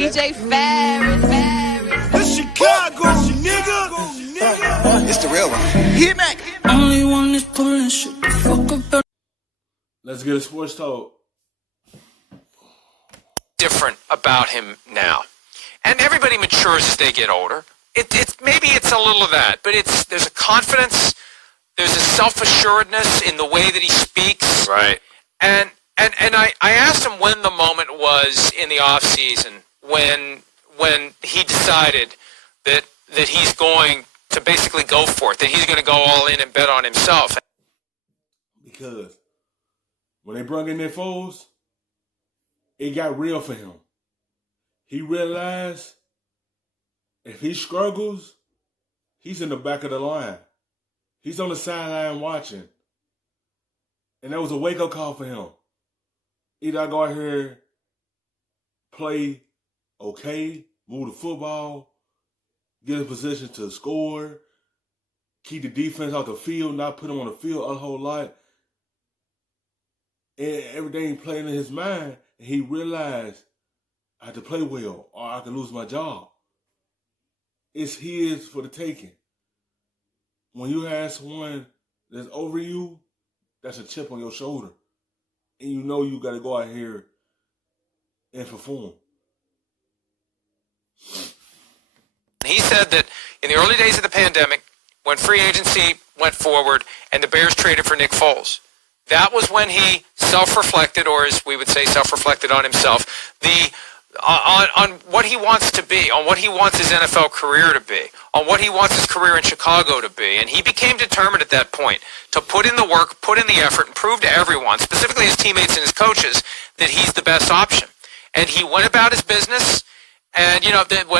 DJ Ferris. It's Chicago, nigga. It's the real one. Hit me. Only one is pulling shit the fuck up. Let's get a sports talk. Different about him now, and everybody matures as they get older. Maybe it's a little of that, but there's a confidence, there's a self-assuredness in the way that he speaks. Right. And I asked him when the moment was in the off season when he decided that he's going to basically go for it, that he's going to go all in and bet on himself. Because when they brought in their Foles, it got real for him. He realized if he struggles, he's in the back of the line. He's on the sideline watching. And that was a wake-up call for him. Either I go out here, play okay, move the football, get in position to score, keep the defense off the field, not put them on the field a whole lot. And everything playing in his mind, and he realized I have to play well or I could lose my job. It's his for the taking. When you have someone that's over you, that's a chip on your shoulder. And you know you got to go out here and perform. He said that in the early days of the pandemic, when free agency went forward and the Bears traded for Nick Foles, that was when he self-reflected, or as we would say, self-reflected on himself, on what he wants to be, on what he wants his NFL career to be, on what he wants his career in Chicago to be. And he became determined at that point to put in the work, put in the effort, and prove to everyone, specifically his teammates and his coaches, that he's the best option. And he went about his business, and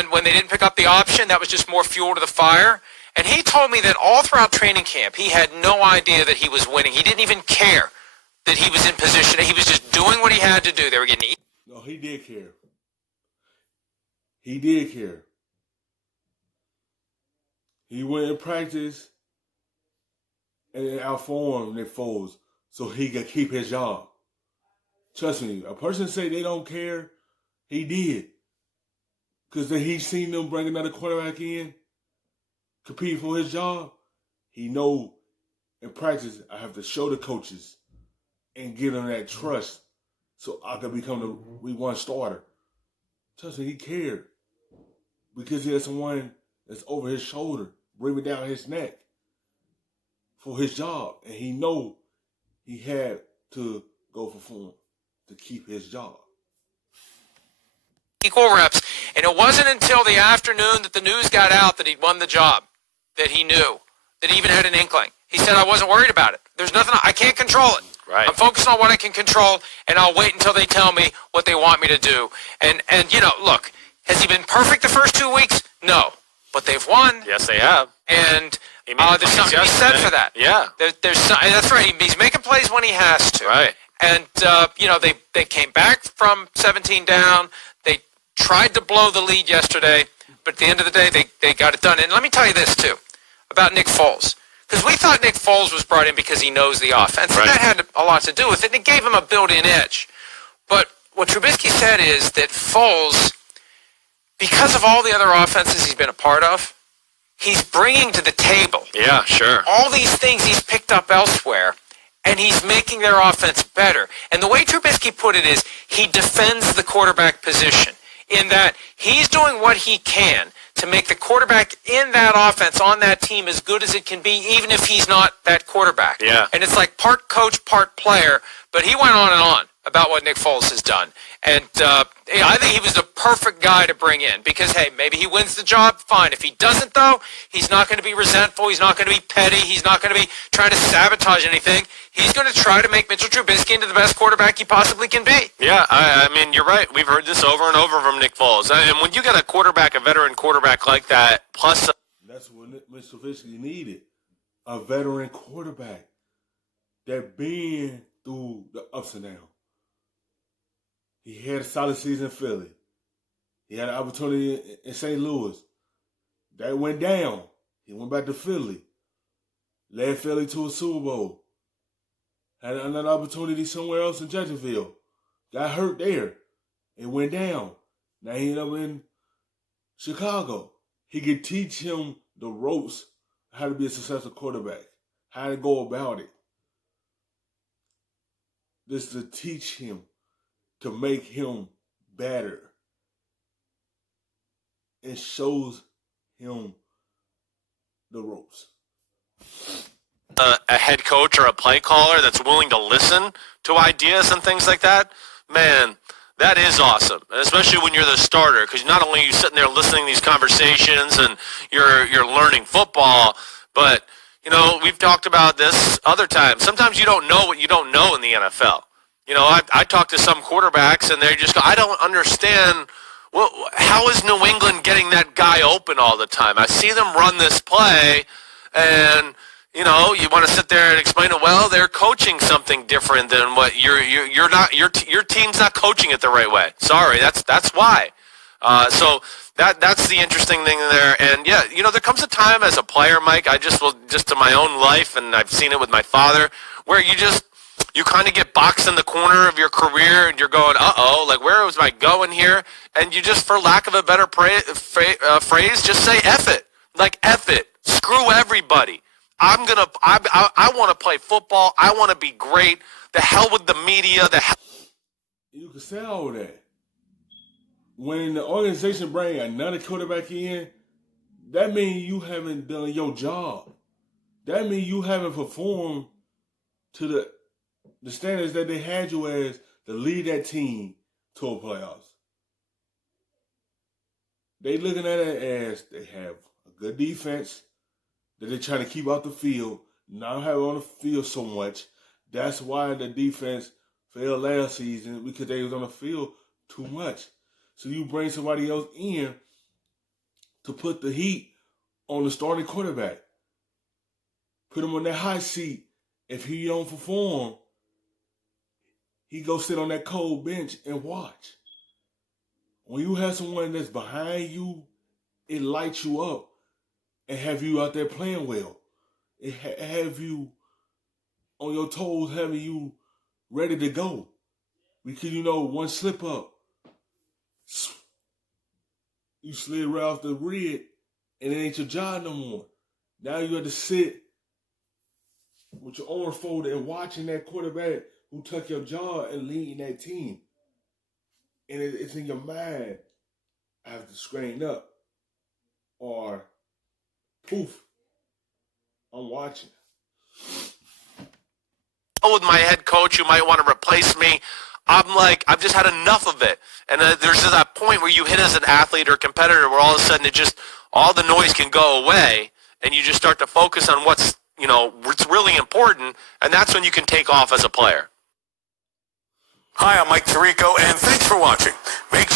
when they didn't pick up the option, that was just more fuel to the fire. And he told me that all throughout training camp, he had no idea that he was winning. He didn't even care that he was in position. He was just doing what he had to do. They were getting... No, he did care. He did care. He went in practice and outformed Nick Foles so he could keep his job. Trust me, a person say they don't care, he did. Because he seen them bring another quarterback in, compete for his job. He know in practice I have to show the coaches and give them that trust so I could become the week one starter. Trust me, he cared. Because he had someone that's over his shoulder, breathing down his neck for his job. And he know he had to go perform to keep his job. Equal reps. And it wasn't until the afternoon that the news got out that he'd won the job that he knew, that he even had an inkling. He said, I wasn't worried about it. There's nothing, I can't control it. Right. I'm focused on what I can control, and I'll wait until they tell me what they want me to do. And look, has he been perfect the first 2 weeks? No. But they've won. Yes, they have. And there's something to be said for that. Yeah. That's right. He's making plays when he has to. Right. And, they came back from 17 down. They tried to blow the lead yesterday, but at the end of the day, they got it done. And let me tell you this, too, about Nick Foles. Because we thought Nick Foles was brought in because he knows the offense. Right. And that had a lot to do with it, and it gave him a built-in edge. But what Trubisky said is that Foles, because of all the other offenses he's been a part of, he's bringing to the table. Yeah, sure. All these things he's picked up elsewhere, and he's making their offense better. And the way Trubisky put it is he defends the quarterback position in that he's doing what he can to make the quarterback in that offense on that team as good as it can be, even if he's not that quarterback. Yeah. And it's like part coach, part player. But he went on and on about what Nick Foles has done. And I think he was the perfect guy to bring in because, hey, maybe he wins the job, fine. If he doesn't, though, he's not going to be resentful. He's not going to be petty. He's not going to be trying to sabotage anything. He's going to try to make Mitchell Trubisky into the best quarterback he possibly can be. Yeah, I mean, you're right. We've heard this over and over from Nick Foles. And when you got a veteran quarterback like that, plus... That's what Mr. Trubisky needed, a veteran quarterback that been through the ups and downs. He had a solid season in Philly. He had an opportunity in St. Louis. That went down. He went back to Philly. Led Philly to a Super Bowl. Had another opportunity somewhere else in Jacksonville. Got hurt there. It went down. Now he ended up in Chicago. He could teach him the ropes, how to be a successful quarterback, how to go about it. This to teach him, to make him better. It shows him the ropes. A head coach or a play caller that's willing to listen to ideas and things like that, man, that is awesome. And especially when you're the starter, because not only are you sitting there listening to these conversations and you're learning football, but you know, we've talked about this other times. Sometimes you don't know what you don't know in the NFL. You know, I talk to some quarterbacks and they just go, I don't understand. Well, how is New England getting that guy open all the time? I see them run this play, and you know, you want to sit there and explain it. Well, they're coaching something different than what you're not. Your team's not coaching it the right way. Sorry, that's why. So that's the interesting thing there. And yeah, you know, there comes a time as a player, Mike. I just to my own life, and I've seen it with my father, where you kind of get boxed in the corner of your career, and you're going, uh-oh, like where was I going here? And you just, for lack of a better phrase, just say F it. Like F it. Screw everybody. I want to play football. I want to be great. The hell with the media. You can say all that. When the organization bring another quarterback in, that means you haven't done your job. That means you haven't performed to the standards that they had you as to lead that team to a playoffs. They looking at it as they have a good defense that they're trying to keep out the field, not have on the field so much. That's why the defense failed last season, because they was on the field too much. So you bring somebody else in to put the heat on the starting quarterback. Put him on that hot seat. If he don't perform, he go sit on that cold bench and watch. When you have someone that's behind you, it lights you up and have you out there playing well. It have you on your toes, having you ready to go. Because, you know, one slip up, you slid right off the grid, and it ain't your job no more. Now you have to sit with your arms folded and watching that quarterback who took your job and leading that team. And it's in your mind, I have to screen up, or poof, I'm watching. With my head coach who might want to replace me, I'm like, I've just had enough of it. And there's that point where you hit as an athlete or competitor where all of a sudden all the noise can go away, and you just start to focus on what's really important, and that's when you can take off as a player. Hi, I'm Mike Tirico, and thanks for watching. Make